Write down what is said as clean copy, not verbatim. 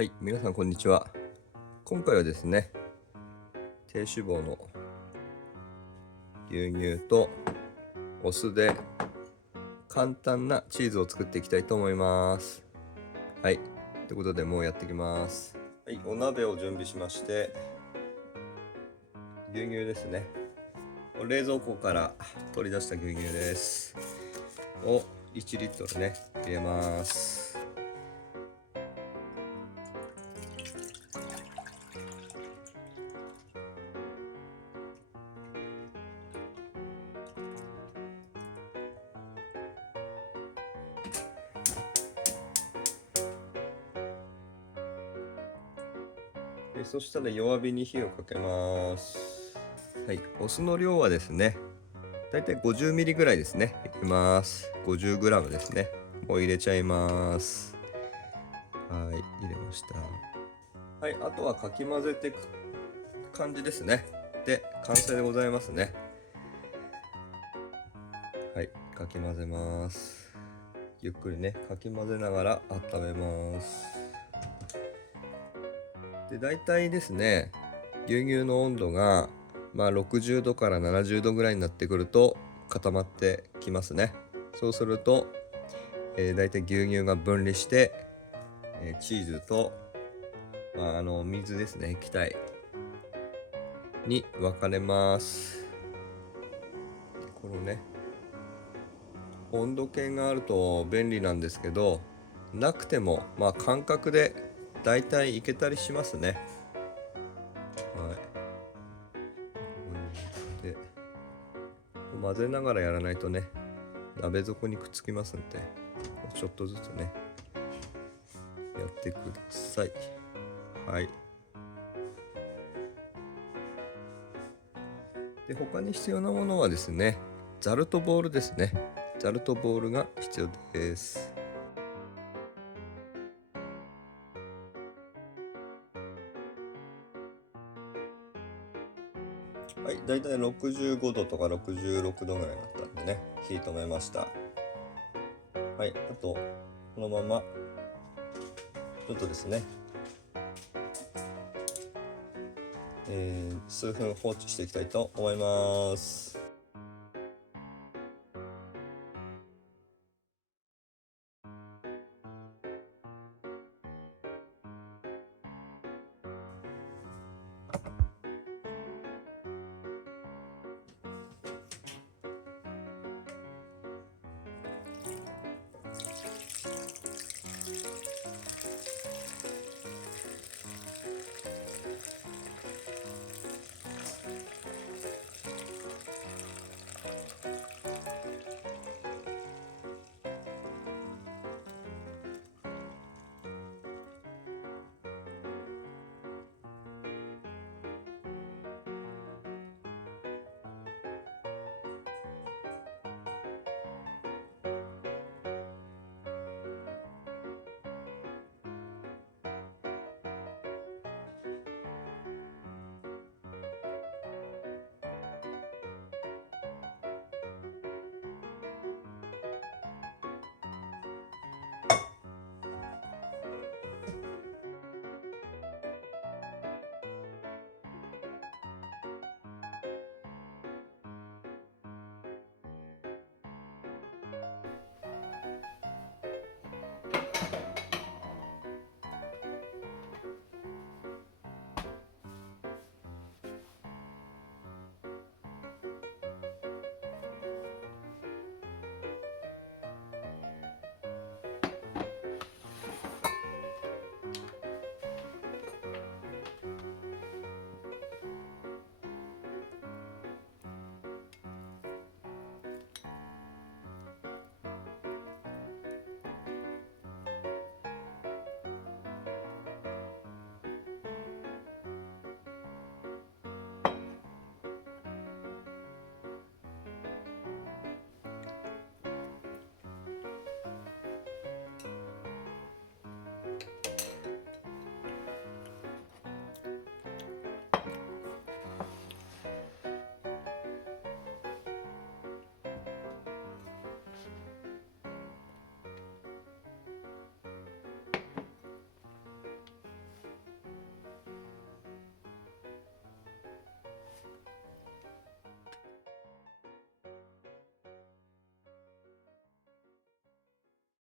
はい、皆さんこんにちは。今回はですね、低脂肪の牛乳とお酢で簡単なチーズを作っていきたいと思います。はい、ということでもうやっていきます。はい、お鍋を準備しまして、牛乳ですね。冷蔵庫から取り出した牛乳です。を1リットルね、入れます。そしたら弱火に火をかけます。はい、お酢の量はですね、だいたい 50ml ぐらいですね。入れます。50g ですね。もう入れちゃいます。はい、入れました。はい、あとはかき混ぜていく感じですね。で、完成でございますね。はい、かき混ぜます。ゆっくりね、かき混ぜながら温めます。で、だいたいですね、牛乳の温度が60度から70度ぐらいになってくると固まってきますね。そうすると、だいたい牛乳が分離して、チーズと、水ですね、液体に分かれます。このね、温度計があると便利なんですけど、なくても感覚でだいたいいけたりしますね。はい。で、混ぜながらやらないとね、鍋底にくっつきますんで、ちょっとずつね、やってください。はい。で、他に必要なものはですね、ざるとボウルですね。ざるとボウルが必要です。はい、だいたい65度とか66度ぐらいになったんでね、火止めました。はい、あとこのままちょっとですね、数分放置していきたいと思います。